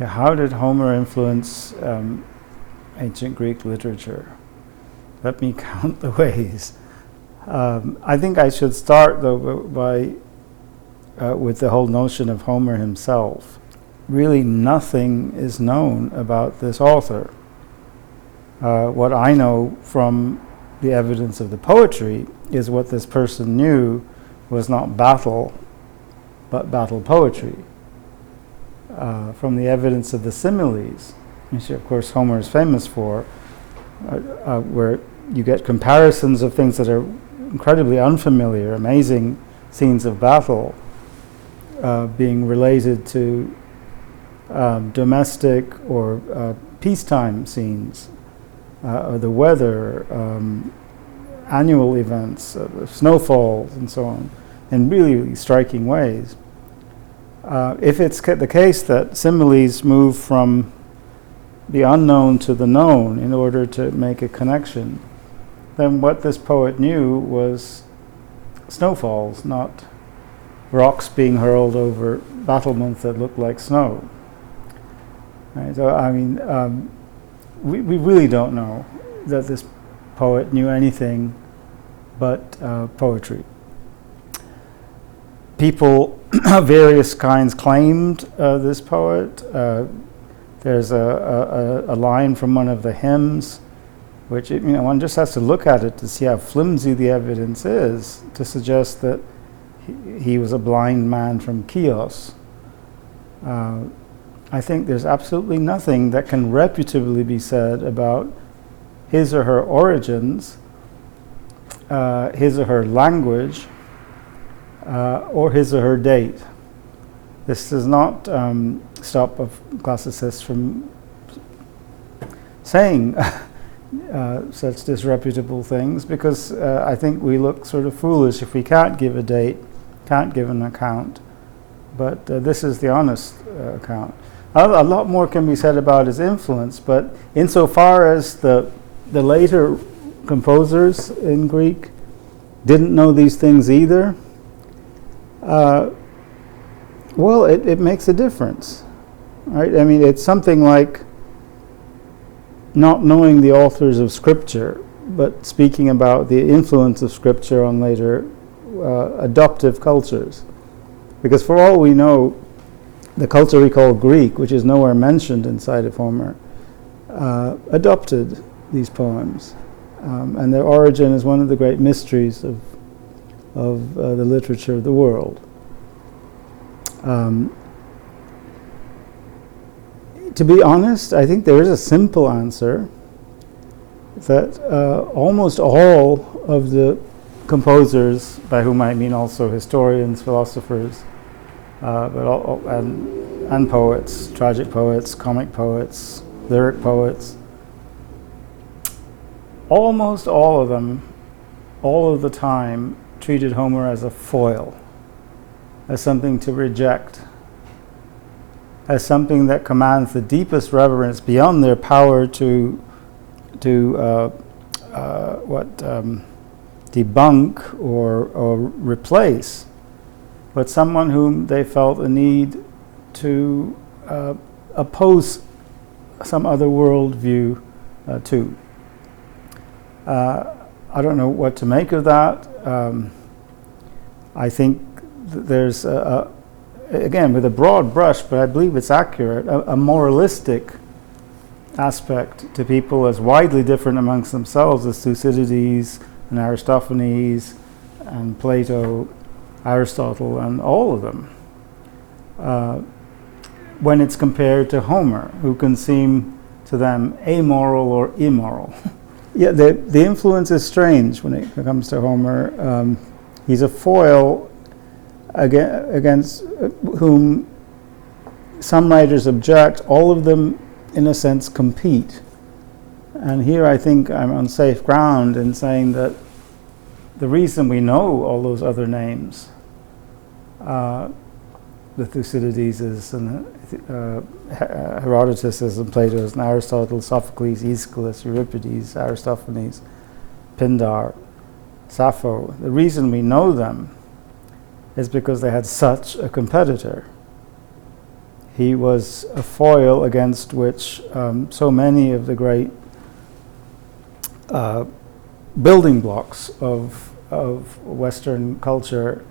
How did Homer influence ancient Greek literature? Let me count the ways. I think I should start, though, with the whole notion of Homer himself. Really nothing is known about this author. What I know from the evidence of the poetry is what this person knew was not battle, but battle poetry. From the evidence of the similes, which of course Homer is famous for, where you get comparisons of things that are incredibly unfamiliar, amazing scenes of battle being related to domestic or peacetime scenes, or the weather, annual events, snowfalls, and so on, in really, really striking ways. If it's the case that similes move from the unknown to the known in order to make a connection, then what this poet knew was snowfalls, not rocks being hurled over battlements that looked like snow. Right? So, I mean, we really don't know that this poet knew anything but poetry. People of various kinds claimed this poet. There's a line from one of the hymns, which one just has to look at it to see how flimsy the evidence is to suggest that he was a blind man from Chios. I think there's absolutely nothing that can reputably be said about his or her origins, his or her language, or his or her date. This does not stop classicists from saying such disreputable things, because I think we look sort of foolish if we can't give a date, can't give an account. But this is the honest account. A lot more can be said about his influence, but insofar as the later composers in Greek didn't know these things either, well, it makes a difference, right? I mean, it's something like not knowing the authors of Scripture, but speaking about the influence of Scripture on later adoptive cultures. Because for all we know, the culture we call Greek, which is nowhere mentioned inside of Homer, adopted these poems. And their origin is one of the great mysteries of the literature of the world. To be honest, I think there is a simple answer that almost all of the composers, by whom I mean also historians, philosophers, and poets, tragic poets, comic poets, lyric poets, almost all of them, all of the time, treated Homer as a foil, as something to reject, as something that commands the deepest reverence beyond their power to debunk or replace, but someone whom they felt a need to oppose some other worldview to. I don't know what to make of that. I think there's, again, with a broad brush, but I believe it's accurate, a moralistic aspect to people as widely different amongst themselves as Thucydides and Aristophanes and Plato, Aristotle, and all of them, when it's compared to Homer, who can seem to them amoral or immoral. Yeah, the influence is strange when it comes to Homer. He's a foil against whom some writers object. All of them, in a sense, compete. And here I think I'm on safe ground in saying that the reason we know all those other names, the Thucydideses and Herodotuses and Plato's and Aristotle, Sophocles, Aeschylus, Euripides, Aristophanes, Pindar, Sappho, the reason we know them is because they had such a competitor. he was a foil against which so many of the great building blocks of Western culture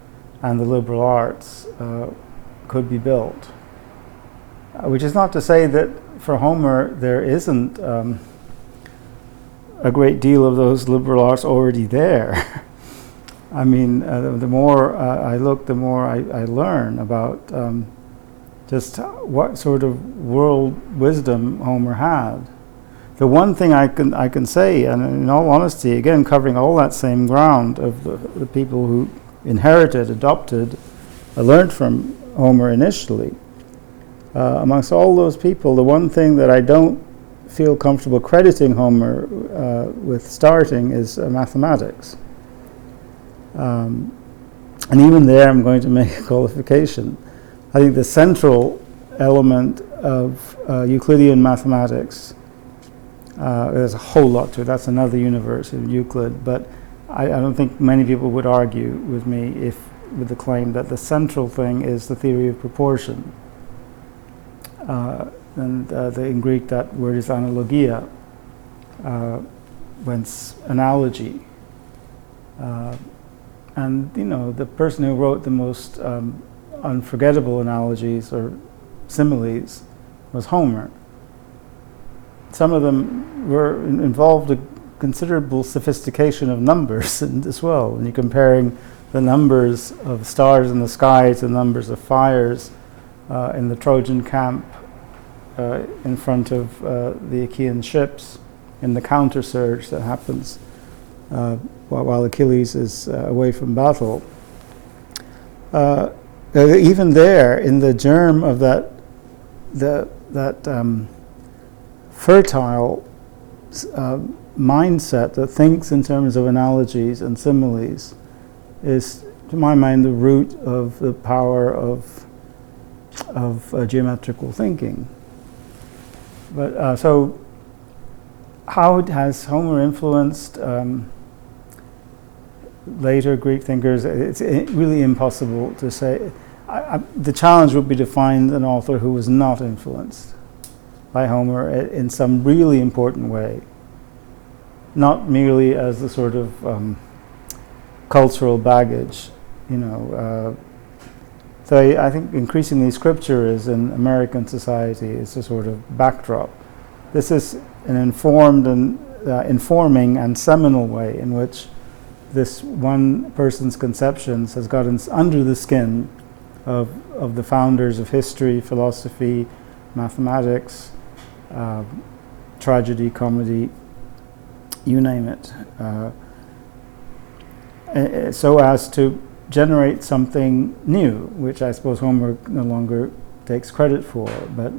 and the liberal arts could be built. Which is not to say that for Homer there isn't a great deal of those liberal arts already there. I mean, the more I look, the more I learn about just what sort of world wisdom Homer had. The one thing I can say, and in all honesty, again covering all that same ground of the people who inherited, adopted, learned from Homer initially, amongst all those people, the one thing that I don't feel comfortable crediting Homer with starting is mathematics. And even there I'm going to make a qualification. I think the central element of Euclidean mathematics, there's a whole lot to it, that's another universe in Euclid, but I don't think many people would argue with me with the claim that the central thing is the theory of proportion. And in Greek that word is analogia, whence analogy. And the person who wrote the most unforgettable analogies or similes was Homer. Some of them involved a considerable sophistication of numbers as well. When you're comparing the numbers of stars in the sky to the numbers of fires in the Trojan camp in front of the Achaean ships, in the counter-surge that happens while Achilles is away from battle. Even there, in the germ of that fertile mindset that thinks in terms of analogies and similes, is, to my mind, the root of the power of geometrical thinking. But so, how has Homer influenced later Greek thinkers? It's really impossible to say. The challenge would be to find an author who was not influenced by Homer in some really important way, not merely as a sort of cultural baggage, So I think increasingly scripture is in American society is a sort of backdrop. This is an informed and informing and seminal way in which this one person's conceptions has gotten under the skin of the founders of history, philosophy, mathematics, tragedy, comedy, you name it, so as to generate something new, which I suppose Homer no longer takes credit for, but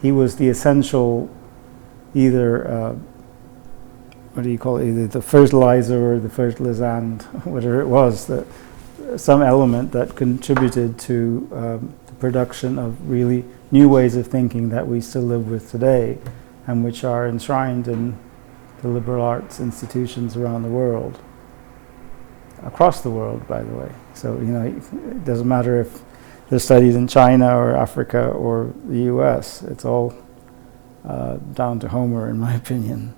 he was the essential either either the fertilizer or the fertilizant, whatever it was, some element that contributed to the production of really new ways of thinking that we still live with today, and which are enshrined in the liberal arts institutions around the world. Across the world, by the way. So, it doesn't matter if they're studied in China or Africa or the US. It's all down to Homer, in my opinion.